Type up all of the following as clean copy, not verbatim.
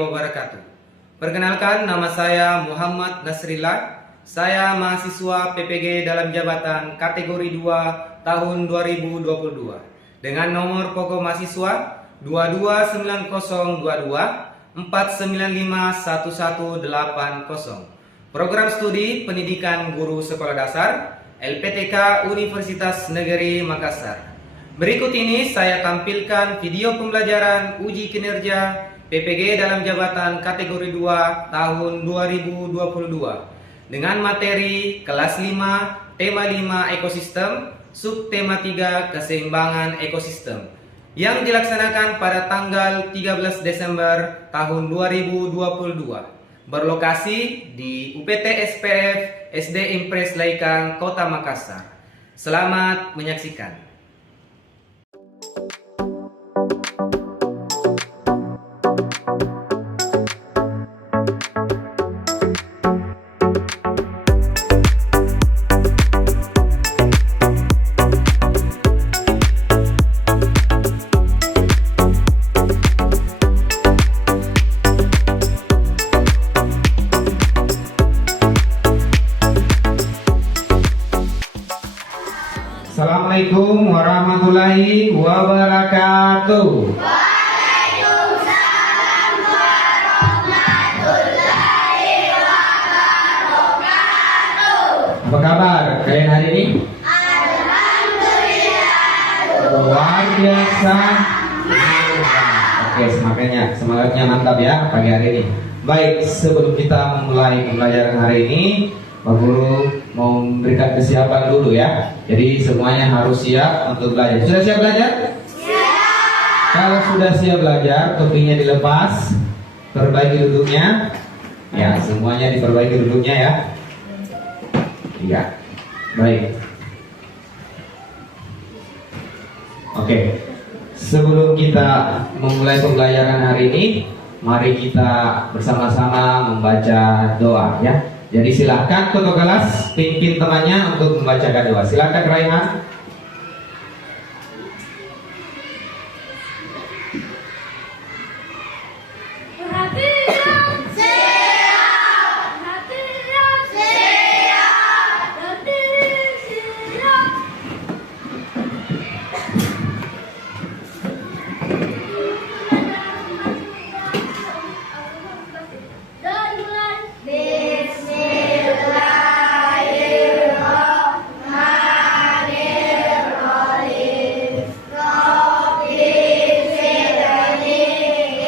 wabarakatuh. Perkenalkan, nama saya Muhammad Nasrillah. Saya mahasiswa PPG dalam jabatan kategori 2 tahun 2022 dengan nomor pokok mahasiswa 229022 4951180. Program studi pendidikan guru sekolah dasar LPTK Universitas Negeri Makassar. Berikut ini saya tampilkan video pembelajaran uji kinerja PPG dalam jabatan kategori 2 tahun 2022 dengan materi kelas 5, tema 5 ekosistem, subtema 3 keseimbangan ekosistem yang dilaksanakan pada tanggal 13 Desember tahun 2022 berlokasi di UPT SPF SD Impres Laikang Kota Makassar. Selamat menyaksikan. Assalamualaikum warahmatullahi wabarakatuh. Waalaikumsalam warahmatullahi wabarakatuh. Apa kabar kalian hari ini? Alhamdulillah. Luar biasa. Oke, semangatnya mantap ya pagi hari ini. Baik, sebelum kita memulai pembelajaran hari ini, Pak Guru mau memberikan kesiapan dulu ya. Jadi semuanya harus siap untuk belajar. Sudah siap belajar? Siap. Kalau sudah siap belajar, topinya dilepas, perbaiki duduknya. Ya, semuanya diperbaiki duduknya ya. Iya. Baik. Oke. Sebelum kita memulai pembelajaran hari ini, mari kita bersama-sama membaca doa ya. Jadi silahkan ketua kelas pimpin temannya untuk membacakan doa. Silahkan Raihan. Perhatian, siap. Perhatian, siap. Berdiri, siap. Dan mulai. Bismillahirrahmanirrahim. Rabbi zidni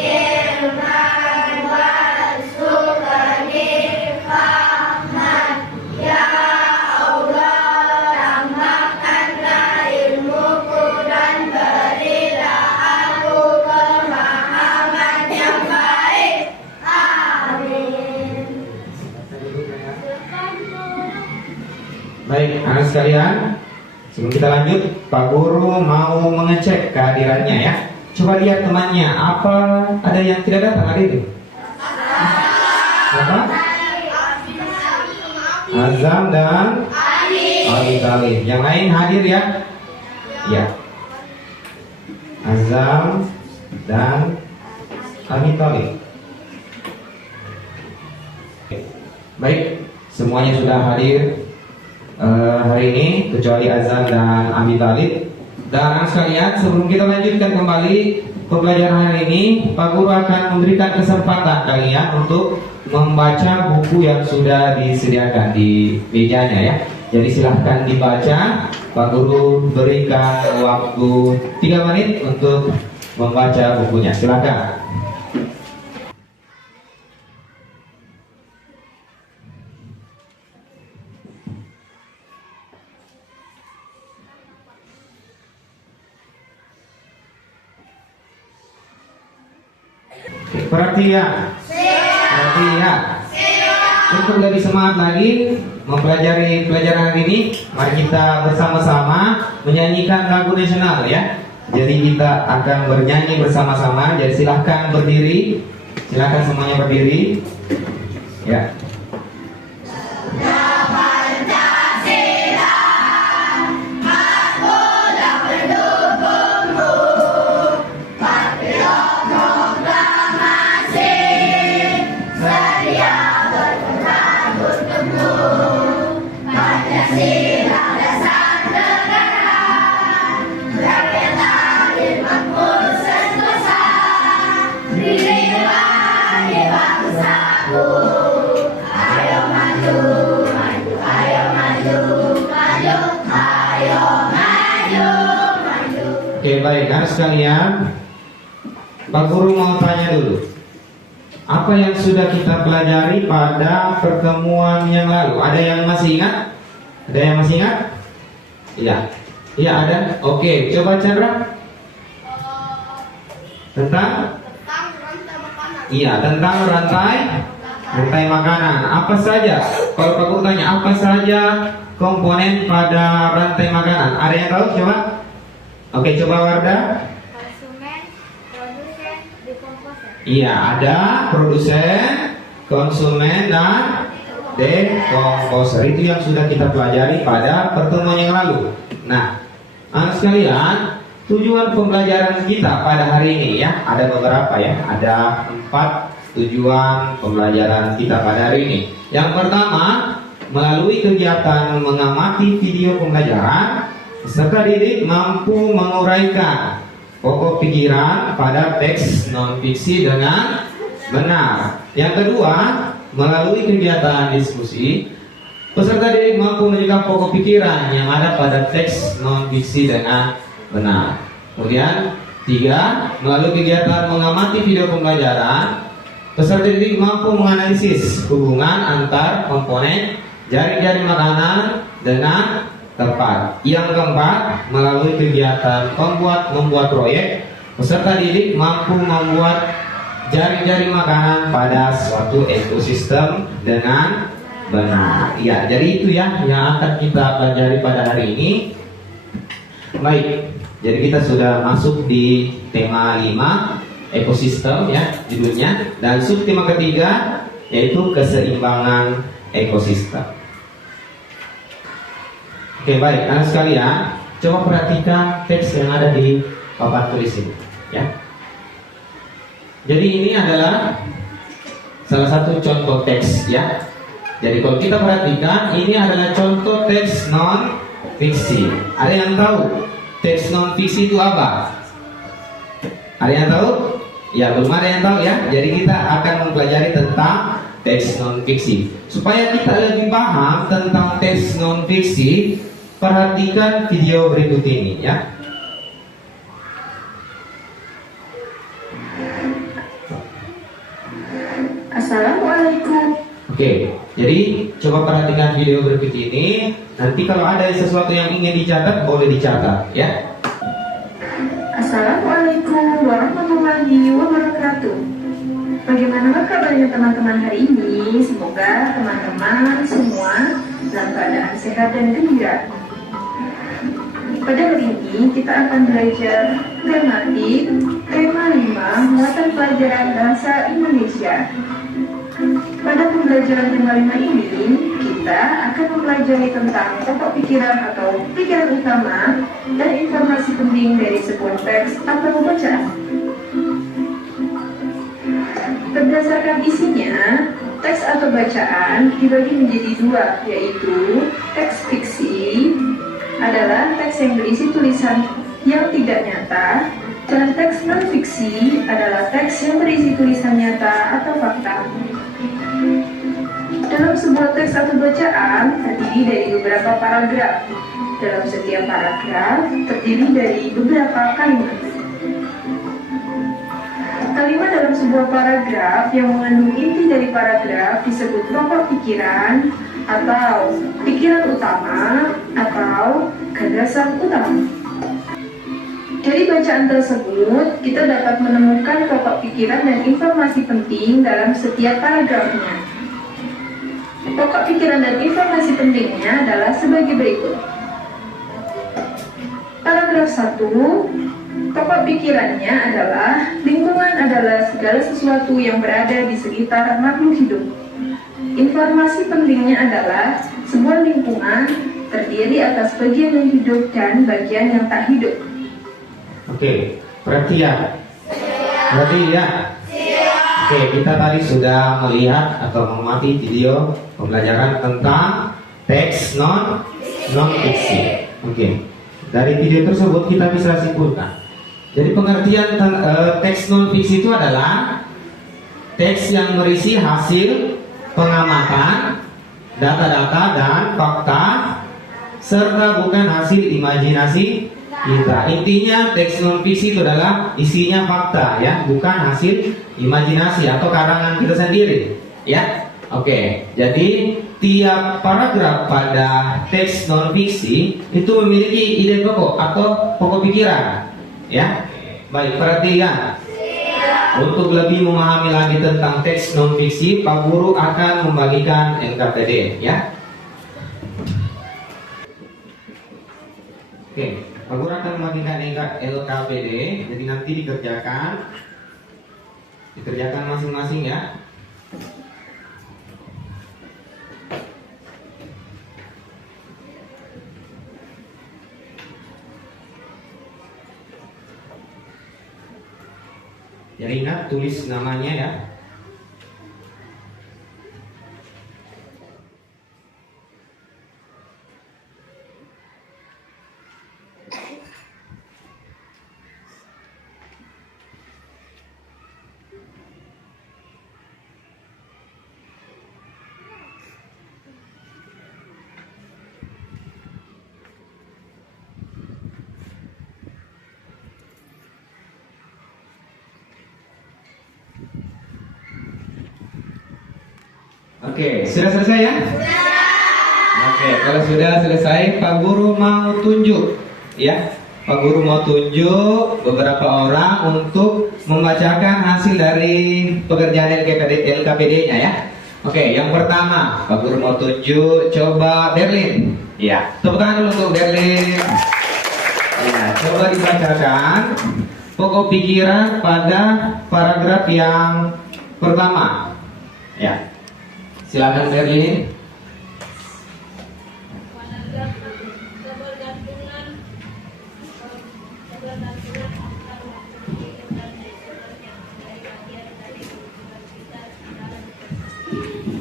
ilman warzuqni fahman. Ya Allah, tambahkanlah ilmuku dan berilah aku pemahaman yang baik. Amin. Baik, anak sekalian, sebelum kita lanjut, Pak Guru mau mengecek kehadirannya ya. Coba lihat temannya, apa ada yang tidak datang hari ini? Apa? Azam dan Abi Talib. Yang lain hadir ya? Ya. Azam dan Abi Talib. Baik, semuanya sudah hadir hari ini kecuali Azam dan Abi Talib. Dan anak sekalian, sebelum kita lanjutkan kembali pembelajaran hari ini, Pak Guru akan memberikan kesempatan kalian untuk membaca buku yang sudah disediakan di mejanya ya. Jadi silahkan dibaca. Pak Guru berikan waktu 3 menit untuk membaca bukunya. Silahkan. Perhatian. Untuk lebih semangat lagi mempelajari pelajaran hari ini, mari kita bersama-sama menyanyikan lagu nasional ya. Jadi kita akan bernyanyi bersama-sama. Jadi silahkan berdiri, silahkan semuanya berdiri ya. Patriot proklamasi. bersatu. Ayo maju, maju, ayo maju, maju, ayo maju, maju. Oke, baik, anak sekalian, Pak Guru mau tanya dulu. Apa yang sudah kita pelajari pada pertemuan yang lalu? Ada yang masih ingat? Ada yang masih ingat? Iya. Iya, ada. Oke, coba Chandra. Tentang? Rantai makanan. Iya, tentang rantai makanan. Apa saja? Kalau Pak Guru tanya, apa saja komponen pada rantai makanan? Ada yang tahu? Coba. Oke, coba Wardah. Konsumen, produsen, dekomposer. Iya, ada produsen, konsumen, dan dekomposer. Itu yang sudah kita pelajari pada pertemuan yang lalu. Nah, anak sekalian, tujuan pembelajaran kita pada hari ini ya, ada beberapa ya. Ada 4 tujuan pembelajaran kita pada hari ini. Yang pertama, melalui kegiatan mengamati video pembelajaran, peserta didik mampu menguraikan pokok pikiran pada teks non-fiksi dengan benar. Yang kedua, melalui kegiatan diskusi, peserta didik mampu menunjukkan pokok pikiran yang ada pada teks non-fiksi dengan benar. Kemudian, 3, melalui kegiatan mengamati video pembelajaran, peserta didik mampu menganalisis hubungan antar komponen jaring-jaring makanan dengan tepat. Yang keempat, melalui kegiatan membuat proyek, peserta didik mampu membuat jaring-jaring makanan pada suatu ekosistem dengan benar. Ya, jadi itu ya yang akan kita pelajari pada hari ini. Baik, jadi kita sudah masuk di tema 5, ekosistem ya judulnya, dan subtema ketiga yaitu keseimbangan ekosistem. Oke, baik, anak sekalian, coba perhatikan teks yang ada di papan tulis ini, ya. Jadi ini adalah salah satu contoh teks, ya. Jadi kalau kita perhatikan, ini adalah contoh teks non fiksi. Ada yang tahu teks non fiksi itu apa? Ada yang tahu? Ya, belum ada yang tahu ya. Jadi kita akan mempelajari tentang teks non fiksi. Supaya kita lebih paham tentang teks non fiksi, perhatikan video berikut ini ya. Assalamualaikum. Oke, jadi coba perhatikan video berikut ini. Nanti kalau ada sesuatu yang ingin dicatat, boleh dicatat ya. Assalamualaikum warahmatullahi wabarakatuh. Bagaimana kabarnya teman-teman hari ini? Semoga teman-teman semua dalam keadaan sehat dan gembira. Pada hari ini kita akan belajar gramatik tema 5 muatan pelajaran bahasa Indonesia. Pada pembelajaran tema 5 ini kita akan mempelajari tentang pokok pikiran atau pikiran utama dan informasi penting dari sebuah teks atau bacaan. Berdasarkan isinya, teks atau bacaan dibagi menjadi 2, yaitu teks fiksi adalah teks yang berisi tulisan yang tidak nyata, dan teks non-fiksi adalah teks yang berisi tulisan nyata atau fakta. Dalam sebuah teks atau bacaan terdiri dari beberapa paragraf. Dalam setiap paragraf terdiri dari beberapa kalimat. Kalimat dalam sebuah paragraf yang mengandung inti dari paragraf disebut pokok pikiran atau pikiran utama atau gagasan utama. Dari bacaan tersebut, kita dapat menemukan pokok pikiran dan informasi penting dalam setiap paragrafnya. Pokok pikiran dan informasi pentingnya adalah sebagai berikut. Paragraf 1, pokok pikirannya adalah lingkungan adalah segala sesuatu yang berada di sekitar makhluk hidup. Informasi pentingnya adalah sebuah lingkungan terdiri atas bagian yang hidup dan bagian yang tak hidup. Oke, perhatian. Perhatian. Oke, kita tadi sudah melihat atau mengamati video pembelajaran tentang teks non fiksi. Oke, dari video tersebut kita bisa simpulkan. Jadi pengertian teks non fiksi itu adalah teks yang berisi hasil pengamatan, data-data dan fakta, serta bukan hasil imajinasi kita. Intinya teks non fiksi itu adalah isinya fakta ya, bukan hasil imajinasi atau karangan kita sendiri ya. Oke, jadi tiap paragraf pada teks non fiksi itu memiliki ide pokok atau pokok pikiran ya. Baik, perhatikan. Untuk lebih memahami lagi tentang teks non fiksi, Pak Guru akan membagikan LKPD ya. Oke, Pak Guru akan membagikan LKPD, jadi nanti dikerjakan masing-masing ya. Jadi ingat tulis namanya ya. Oke, sudah selesai ya? Oke, kalau sudah selesai, Pak Guru mau tunjuk ya. Pak Guru mau tunjuk beberapa orang untuk membacakan hasil dari pekerjaan LKPD-nya ya. Oke, yang pertama Pak Guru mau tunjuk, coba Berlin. Ya, tepuk tangan dulu untuk Berlin. Ya, coba dibacakan pokok pikiran pada paragraf yang pertama. Ya. Silakan Berlin.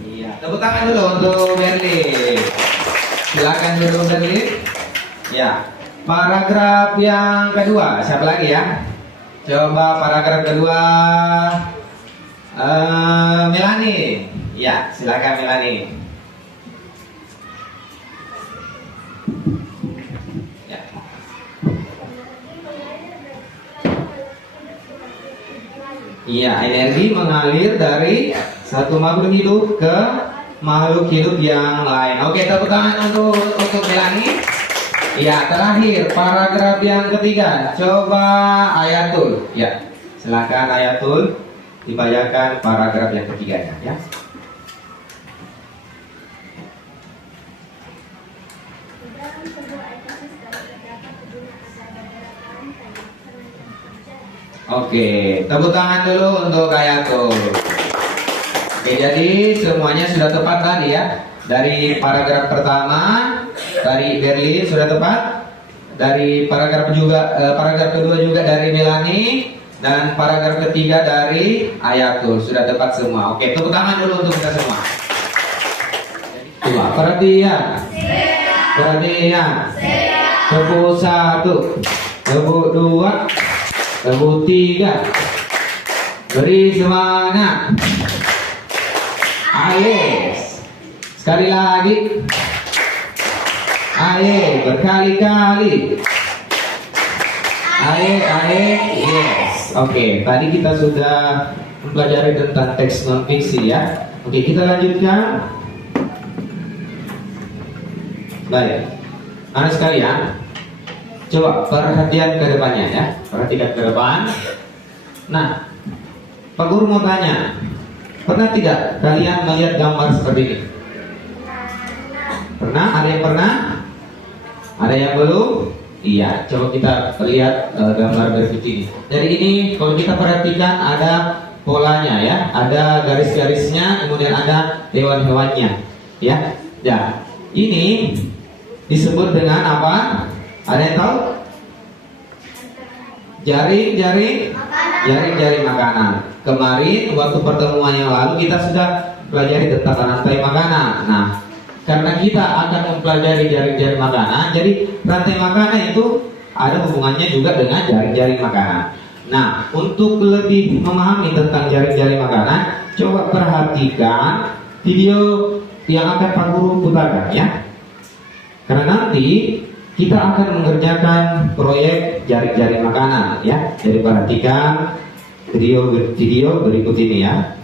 Iya, tepuk tangan dulu untuk Berlin. Silakan dulu Berlin. Ya, paragraf yang kedua, siapa lagi ya? Coba paragraf kedua, Melanie. Ya, silakan Melanie. Ya. Iya, energi mengalir dari satu makhluk hidup ke makhluk hidup yang lain. Oke, tepuk tangan untuk Melanie. Ya, terakhir paragraf yang ketiga. Coba Ayatul. Ya, silakan Ayatul dibacakan paragraf yang ketiganya ya. Oke, tepuk tangan dulu untuk Ayatul. Oke, jadi semuanya sudah tepat tadi ya. Dari paragraf pertama dari Berlin sudah tepat. Dari paragraf kedua juga dari Melanie, dan paragraf ketiga dari Ayatul sudah tepat semua. Oke, tepuk tangan dulu untuk kita semua. Coba perhatian. Tepuk satu, tepuk dua, tepuk tiga. Beri semangat. Ayo. Sekali lagi. Ayo, berkali-kali. Ayo, yes. Oke, tadi kita sudah mempelajari tentang teks non fiksi ya. Oke, kita lanjutkan. Baik, anak sekalian, coba perhatian ke depannya ya. Perhatikan ke depan. Nah, Pak Guru mau tanya, pernah tidak kalian melihat gambar seperti ini? Pernah? Ada yang pernah? Ada yang belum? Iya, coba kita lihat gambar berikut ini. Jadi ini kalau kita perhatikan ada polanya ya, ada garis-garisnya, kemudian ada hewan-hewannya, ya. Ya, ini disebut dengan apa? Ada yang tahu? Jaring-jaring makanan. Kemarin waktu pertemuan yang lalu kita sudah pelajari tentang rantai makanan. Nah, karena kita akan mempelajari jaring-jaring makanan, jadi rantai makanan itu ada hubungannya juga dengan jaring-jaring makanan. Nah, untuk lebih memahami tentang jaring-jaring makanan, coba perhatikan video yang akan Pak Guru putarkan ya. Karena nanti kita akan mengerjakan proyek jaring-jaring makanan ya. Jadi perhatikan video berikut ini ya.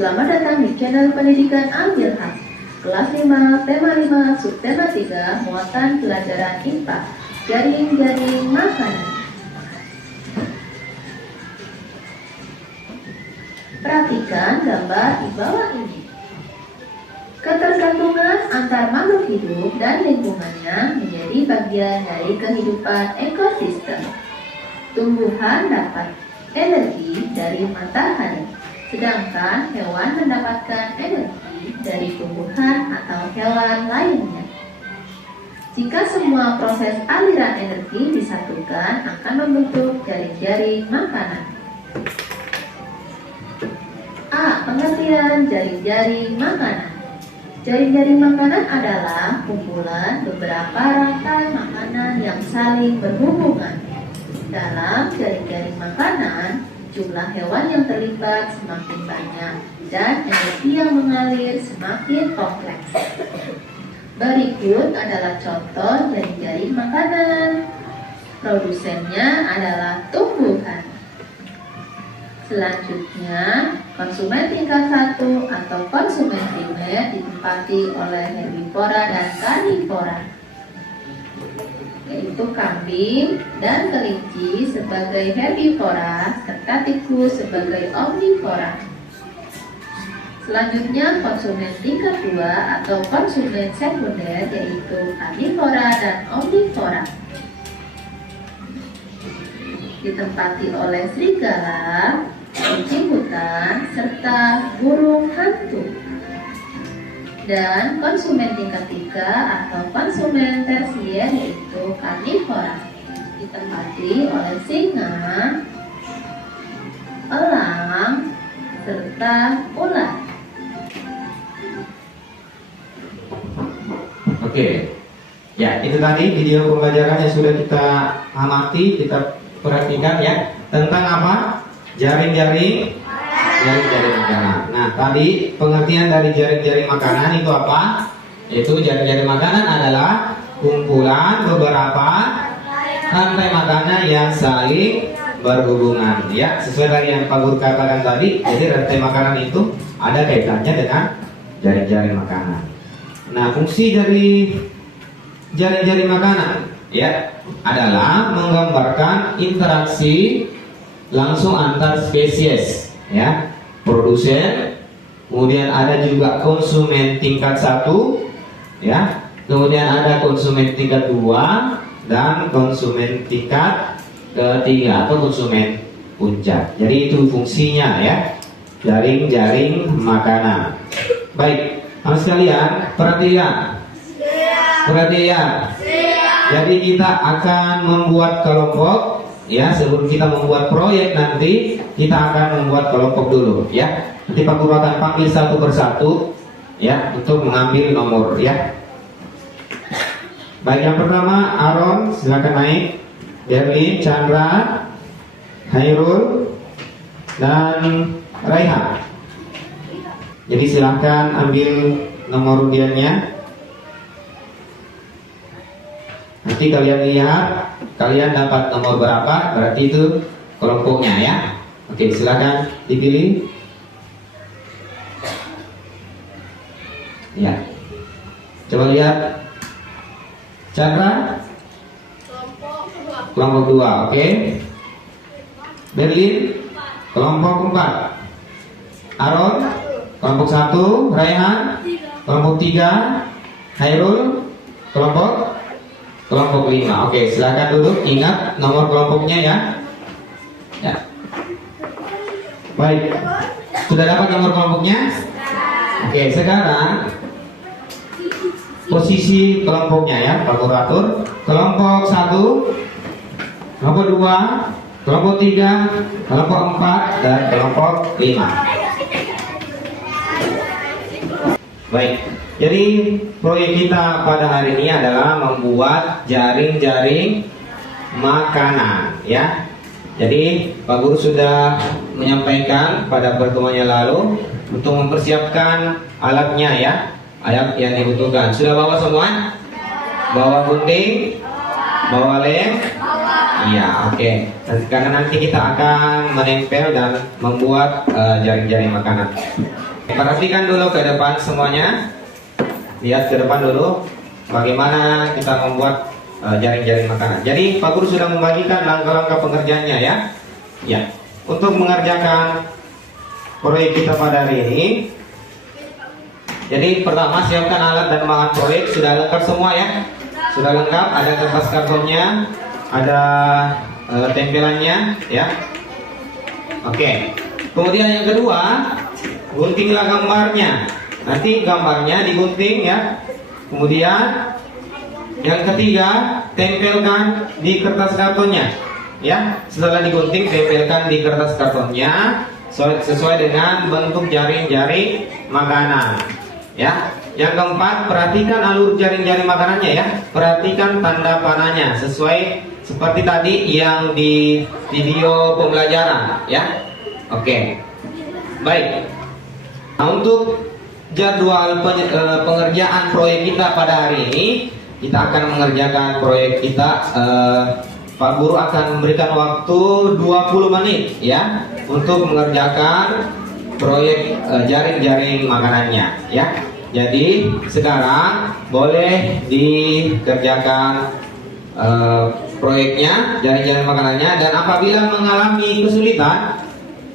Selamat datang di channel Pendidikan Ambil Hak. Kelas 5, tema 5, subtema 3, muatan pelajaran IPA, jaring-jaring makanan. Perhatikan gambar di bawah ini. Ketergantungan antar makhluk hidup dan lingkungannya menjadi bagian dari kehidupan ekosistem. Tumbuhan dapat energi dari matahari, sedangkan hewan mendapatkan energi dari tumbuhan atau hewan lainnya. Jika semua proses aliran energi disatukan, akan membentuk jaring-jaring makanan. A. Pengertian jaring-jaring makanan. Jaring-jaring makanan adalah kumpulan beberapa rantai makanan yang saling berhubungan. Dalam jaring-jaring makanan, jumlah hewan yang terlibat semakin banyak dan energi yang mengalir semakin kompleks. Berikut adalah contoh jaring-jaring makanan. Produsennya adalah tumbuhan. Selanjutnya, konsumen tingkat 1 atau konsumen primer ditempati oleh herbivora dan karnivora, yaitu kambing dan kelinci sebagai herbivora serta tikus sebagai omnivora. Selanjutnya konsumen tingkat 2 atau konsumen sekunder, yaitu karnivora dan omnivora, ditempati oleh serigala, kucing hutan, serta burung hantu. Dan konsumen tingkat 3 atau konsumen tersier, yaitu karnivora, ditempati oleh singa, elang, serta ular. Oke, ya itu tadi video pembelajaran yang sudah kita amati, kita perhatikan ya, tentang apa? Jaring-jaring makanan. Nah, tadi pengertian dari jaring-jaring makanan itu apa? Itu jaring-jaring makanan adalah kumpulan beberapa rantai makanan yang saling berhubungan ya, sesuai dari yang Pak Guru katakan tadi. Jadi rantai makanan itu ada kaitannya dengan jaring-jaring makanan. Nah, fungsi dari jaring-jaring makanan ya adalah menggambarkan interaksi langsung antar spesies ya, produsen, kemudian ada juga konsumen tingkat 1 ya, kemudian ada konsumen tingkat 2 dan konsumen tingkat ketiga atau konsumen puncak. Jadi itu fungsinya ya, jaring-jaring makanan. Baik, teman sekalian, perhatian. Jadi kita akan membuat kelompok ya. Sebelum kita membuat proyek nanti, kita akan membuat kelompok dulu ya. Nanti Pak Guru akan panggil satu persatu ya untuk mengambil nomor ya. Baik, yang pertama Aaron, silakan naik. Derlin, Chandra, Hairul, dan Raihan. Jadi silakan ambil nomor undiannya. Nanti kalian lihat, kalian dapat nomor berapa, berarti itu kelompoknya ya. Oke, silakan dipilih. Ya, coba lihat. Chandra, kelompok 2, oke. Berlin, kelompok 4. Aaron, kelompok 1. Raihan, kelompok 3. Hairul, kelompok 5. Oke, silakan duduk. Ingat nomor kelompoknya ya. Ya. Baik. Sudah dapat nomor kelompoknya? Oke, sekarang posisi kelompoknya ya, Pak Guru atur. Kelompok 1, kelompok 2, kelompok 3, kelompok 4, dan kelompok 5. Baik, jadi proyek kita pada hari ini adalah membuat jaring-jaring makanan, ya. Jadi Pak Guru sudah menyampaikan pada pertemuannya lalu untuk mempersiapkan alatnya, ya, alat yang dibutuhkan. Sudah bawa semua? Bawa gunting, bawa lem. Iya, oke. Karena nanti kita akan menempel dan membuat jaring-jaring makanan. Perhatikan dulu ke depan semuanya. Lihat ke depan dulu bagaimana kita membuat jaring-jaring makanan. Jadi Pak Guru sudah membagikan langkah-langkah pengerjaannya, ya. Ya. Untuk mengerjakan proyek kita pada hari ini. Jadi pertama siapkan alat dan bahan proyek. Sudah lengkap semua, ya. Sudah lengkap. Ada kertas kartonnya, ada tempelannya, ya. Oke. Kemudian yang kedua, guntinglah gambarnya. Nanti gambarnya digunting, ya. Kemudian yang ketiga, tempelkan di kertas kartonnya, ya. Setelah digunting, tempelkan di kertas kartonnya sesuai dengan bentuk jaring-jaring makanan, ya. Yang keempat, perhatikan alur jaring-jaring makanannya, ya. Perhatikan tanda panahnya sesuai seperti tadi yang di video pembelajaran, ya. Oke. Baik. Nah, untuk jadwal pengerjaan proyek kita pada hari ini, kita akan mengerjakan proyek kita. Pak Guru akan memberikan waktu 20 menit, ya, untuk mengerjakan proyek jaring-jaring makanannya, ya. Jadi sekarang boleh dikerjakan proyeknya, jaring-jaring makanannya. Dan apabila mengalami kesulitan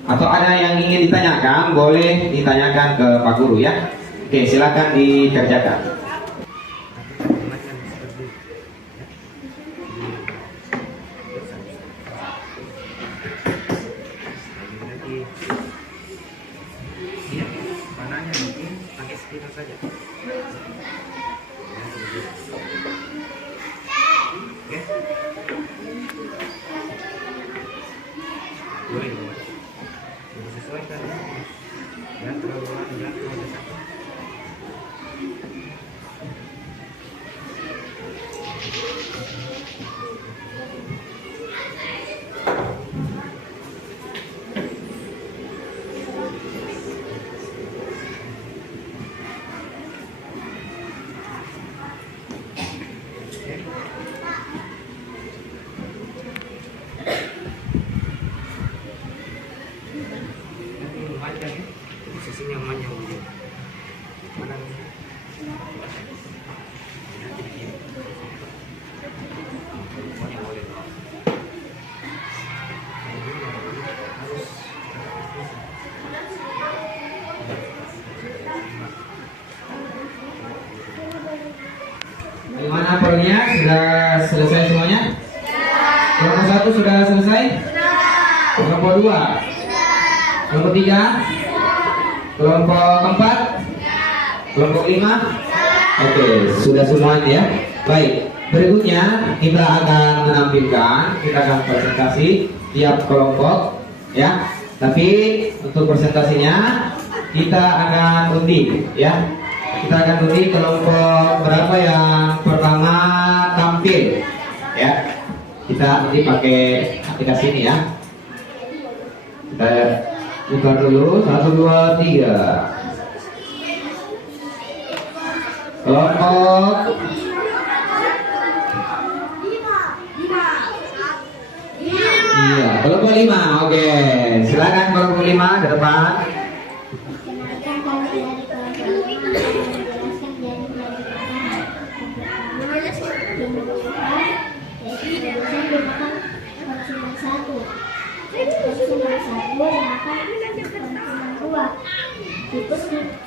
atau ada yang ingin ditanyakan, boleh ditanyakan ke Pak Guru, ya. Oke, silakan dikerjakan. Bagaimana proyeknya? Sudah selesai semuanya? Kelompok 1 sudah selesai? Kelompok 2? Kelompok 3? Kelompok 4? Kelompok 5? Oke, sudah semuanya, ya. Baik, berikutnya kita akan menampilkan, kita akan presentasi tiap kelompok, ya. Tapi untuk presentasinya kita akan undi, ya. Kita akan undi kelompok berapa yang pertama tampil, ya. Kita undi pakai aplikasi ini, ya. Kita buka dulu 1, 2, 3. Kelompok iya, kelompok 5. Oke, silakan kelompok 5 ke depan.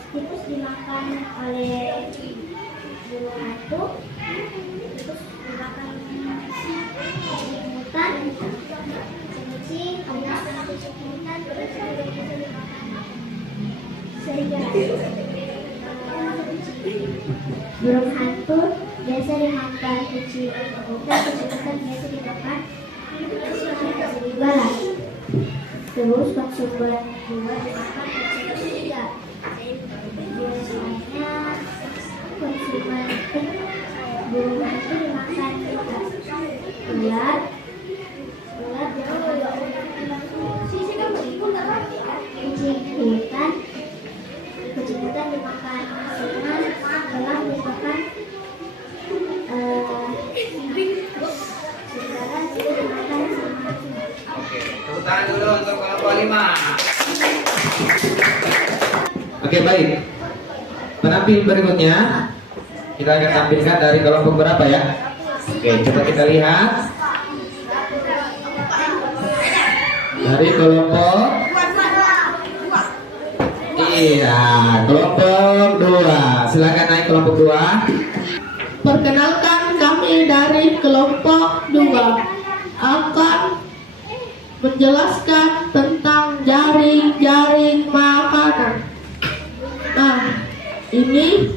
Tikus dimakan oleh burung hantu, tikus dimakan hutan, kucing, kucing hutan, terus dimakan serigala. Burung hantu biasa dimakan kucing hutan biasa dimakan persegi barat. Terus konsumen 2 dimakan persegi 3. Biasanya konsumen burung itu dimakan ulat kucing hutan dimakan singa, elang dimakan serigala, itu dimakan sama. Oke, tepuk tangan dulu untuk kelompok 5. Oke, baik. Penampil berikutnya kita akan tampilkan dari kelompok berapa ya? Oke, coba kita lihat dari kelompok. Iya, kelompok 2. Silakan naik kelompok 2. Perkenalkan, kami dari kelompok 2 akan menjelaskan tentang jaring-jaring makanan. Nah, ini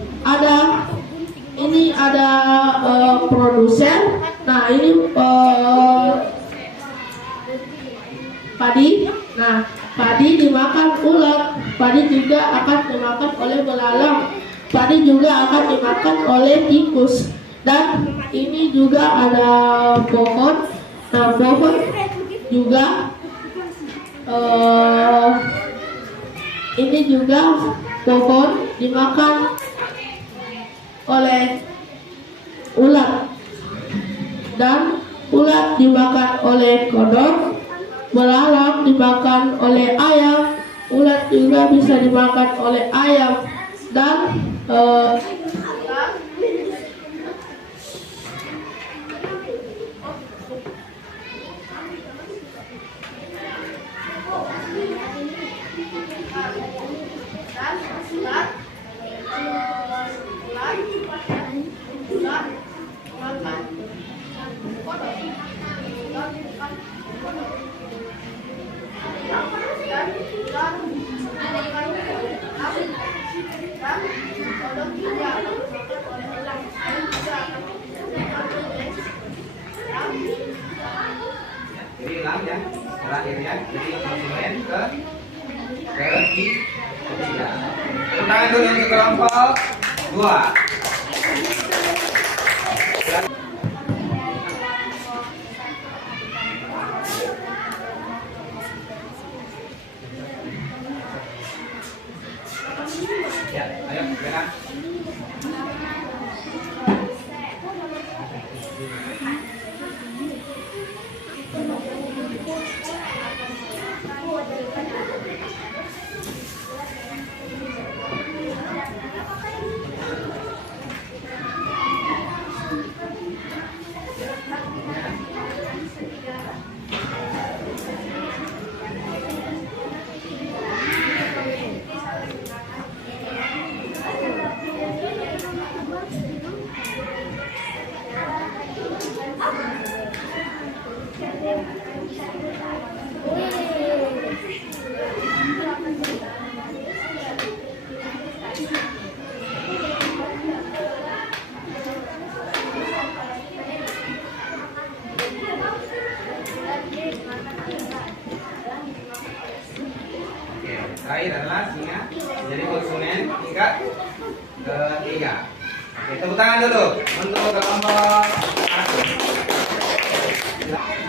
ada produsen. Nah, ini padi. Nah, padi dimakan ulat. Padi juga akan dimakan oleh belalang. Padi juga akan dimakan oleh tikus. Dan ini juga ada pohon. Nah, pohon juga ini juga pohon dimakan oleh ulat. Dan ulat dimakan oleh kodok. Belalang dimakan oleh ayam. Ulat juga bisa dimakan oleh ayam. Dan Jadi ulang ya, terakhir ya. Jadi konsumen ke ketiga. Tepuk tangan dulu untuk kelompok 2. Ya, ayo gerak. Terakhir adalah singa jadi konsumen tingkat ketiga. Oke, tepuk tangan dulu untuk kelompok 3.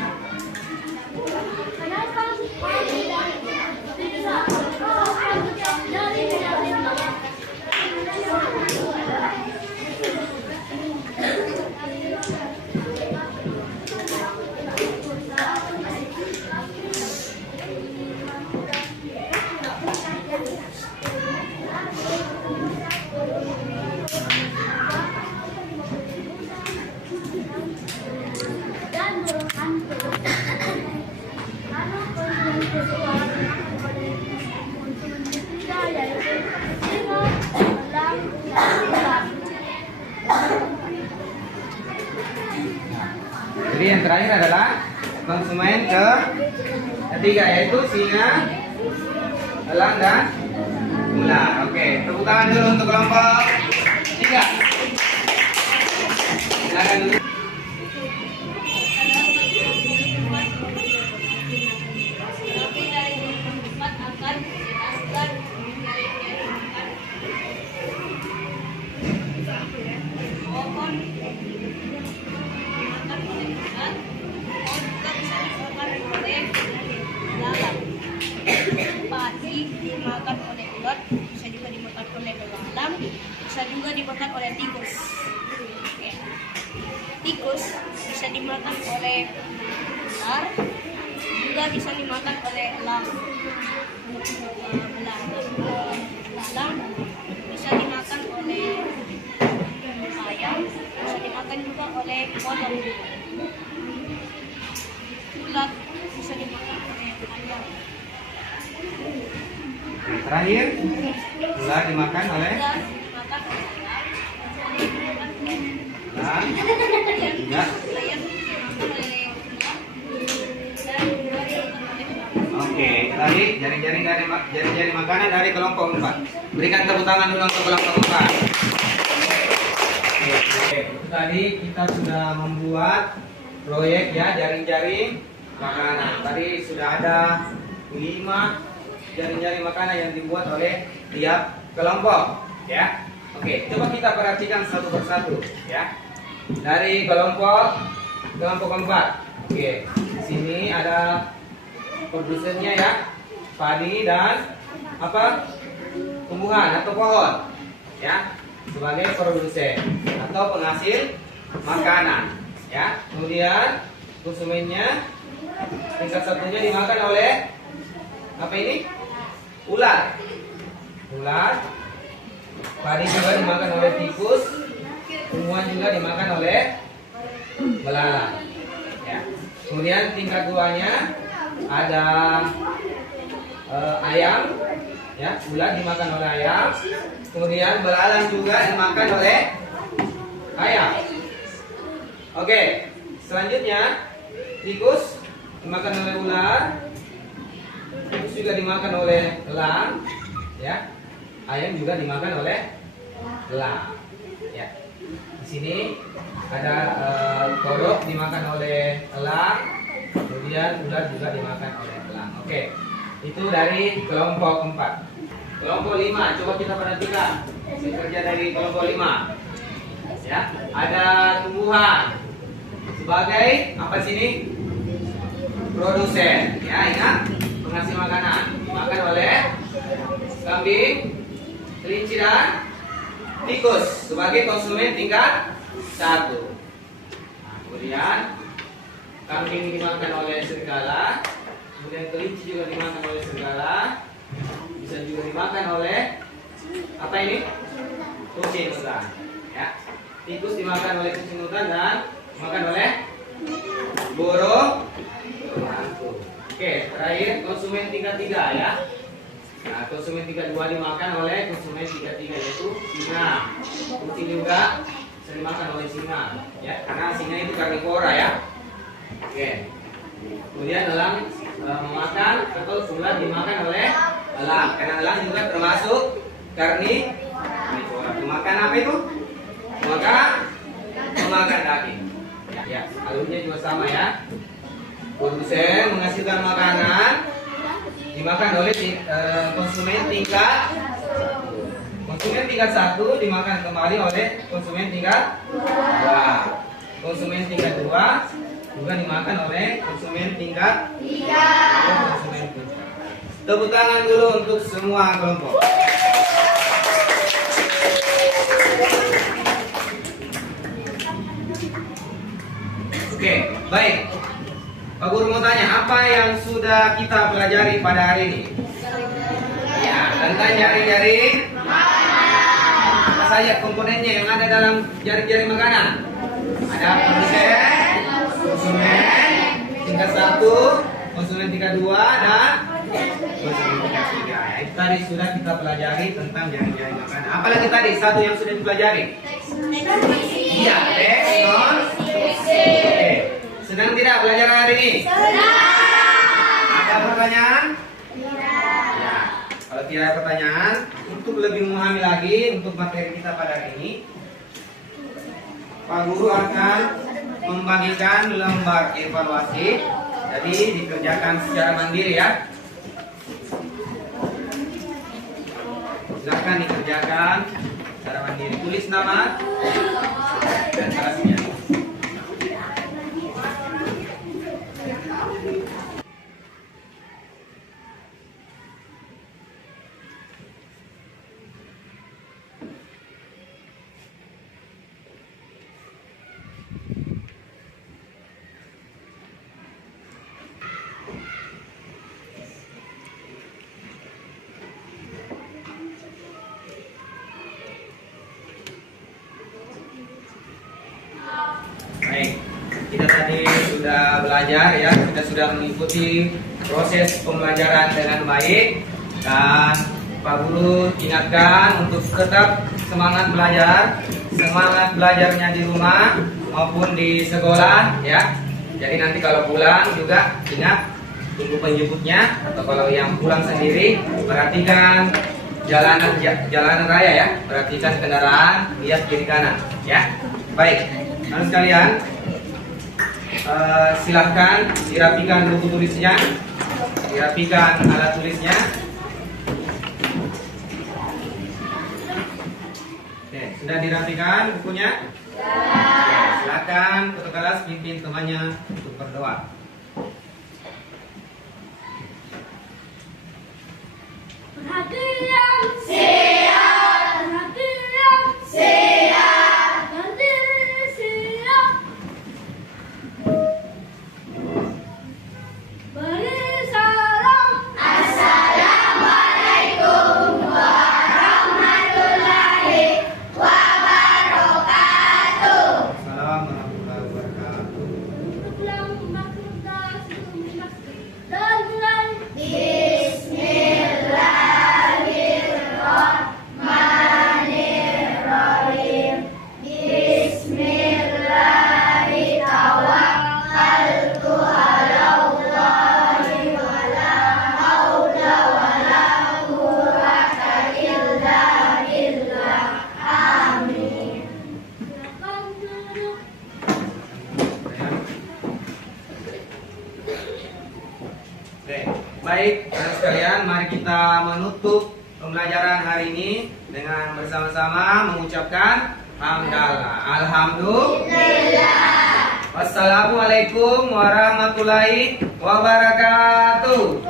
Jadi yang terakhir adalah konsumen ketiga, yaitu singa, elang dan ular. Oke, tepuk tangan dulu untuk kelompok 3. Silakan dulu. dimakan oleh ulat, bisa juga dimakan oleh belalang, bisa juga dimakan oleh tikus. Oke. Tikus bisa dimakan oleh ular, juga bisa dimakan oleh elang. Belalang bisa dimakan oleh ayam, bisa dimakan juga oleh kodok. Ulat bisa dimakan oleh ayam. Terakhir, ular dimakan oleh Ular dimakan oleh ayam. ular juga. Ayam dimakan oleh ular. Dan ular dimakan oleh belalang. Oke, tadi jari-jari makanan dari kelompok 4. Berikan tepuk tangan dulu untuk kelompok 4. Oke, tadi kita sudah membuat proyek ya, jaring-jaring makanan. Tadi sudah ada 5 jaring-jaring makanan yang dibuat oleh tiap kelompok ya. Oke, coba kita perhatikan satu persatu ya. Dari kelompok 4. Oke, di sini ada produsennya ya, padi dan apa, tumbuhan atau pohon ya, sebagai produsen atau penghasil makanan ya. Kemudian konsumennya tingkat satunya dimakan oleh apa ini, ular. Padi juga dimakan oleh tikus, tumbuhan juga dimakan oleh belalang ya. Kemudian tingkat 2-nya ada ayam ya, ular dimakan oleh ayam, kemudian belalang juga dimakan oleh ayam. Oke, selanjutnya tikus dimakan oleh ular, tikus juga dimakan oleh elang ya, ayam juga dimakan oleh elang ya. Di sini ada kodok dimakan oleh elang, kemudian ular juga dimakan oleh elang. Oke, itu dari kelompok 4. Kelompok 5, coba kita perhatikan kerja dari kelompok 5 ya. Ada tumbuhan sebagai apa sini, produsen ya, ingat, penghasil makanan, dimakan oleh kambing, kelinci dan tikus sebagai konsumen tingkat 1. Kemudian kambing dimakan oleh serigala, kemudian kelinci juga dimakan oleh serigala, bisa juga dimakan oleh apa ini, kucing hutan ya. Tikus dimakan oleh kucing hutan dan dimakan oleh burung hantu. Oke, terakhir konsumen tingkat 3 ya. Nah, konsumen tingkat 2 dimakan oleh konsumen tingkat 3, yaitu singa. Kucing juga bisa dimakan oleh singa ya, karena singa itu karnivora ya. Oke. Kemudian elang memakan atau ular dimakan oleh elang, karena elang juga termasuk karnivora. Memakan apa itu? Memakan daging. Ya, alurnya juga sama ya. Produsen menghasilkan makanan dimakan oleh konsumen tingkat 1. Konsumen tingkat 1 dimakan kembali oleh konsumen tingkat 2. Konsumen tingkat 2 juga dimakan oleh konsumen tingkat 3. Tepuk tangan dulu untuk semua kelompok. Oke, baik. Pak Guru mau tanya, apa yang sudah kita pelajari pada hari ini? Ya, tentang jaring-jaring makanan. Apa saja komponennya yang ada dalam jaring-jaring makanan? Ada produsen, konsumen tingkat 1, konsumen tingkat 2, dan konsumen tingkat 3. Ya, itu tadi sudah kita pelajari tentang jaring-jaring makanan. Apalagi tadi satu yang sudah dipelajari? Iya, Oke. Senang tidak pelajaran hari ini? Ada pertanyaan? Ya. Kalau tidak ada pertanyaan, untuk lebih memahami lagi untuk materi kita pada hari ini, Pak Guru akan membagikan lembar evaluasi. Jadi dikerjakan secara mandiri ya. Silakan dikerjakan secara mandiri. Tulis nama dan kelasnya. belajar ya, kita sudah mengikuti proses pembelajaran dengan baik, dan Pak Guru ingatkan untuk tetap semangat belajarnya di rumah maupun di sekolah ya. Jadi nanti kalau pulang juga ingat tunggu penjemputnya, atau kalau yang pulang sendiri perhatikan jalanan raya ya, perhatikan kendaraan, lihat kiri kanan ya. Baik, anak sekalian, silahkan dirapikan buku tulisnya, dirapikan alat tulisnya. Oke, sudah dirapikan bukunya? Oke, silakan ketua kelas pimpin temannya untuk berdoa. Perhatian, siap. Perhatian, siap. Berdiri, siap. Beri salam. Assalamualaikum warahmatullahi wabarakatuh. Assalamualaikum warahmatullahi wabarakatuh. Dan mulai. Oke, baik anak sekalian, mari kita menutup pembelajaran hari ini dengan bersama-sama mengucapkan hamdalah. Alhamdulillah. Wassalamualaikum warahmatullahi wabarakatuh.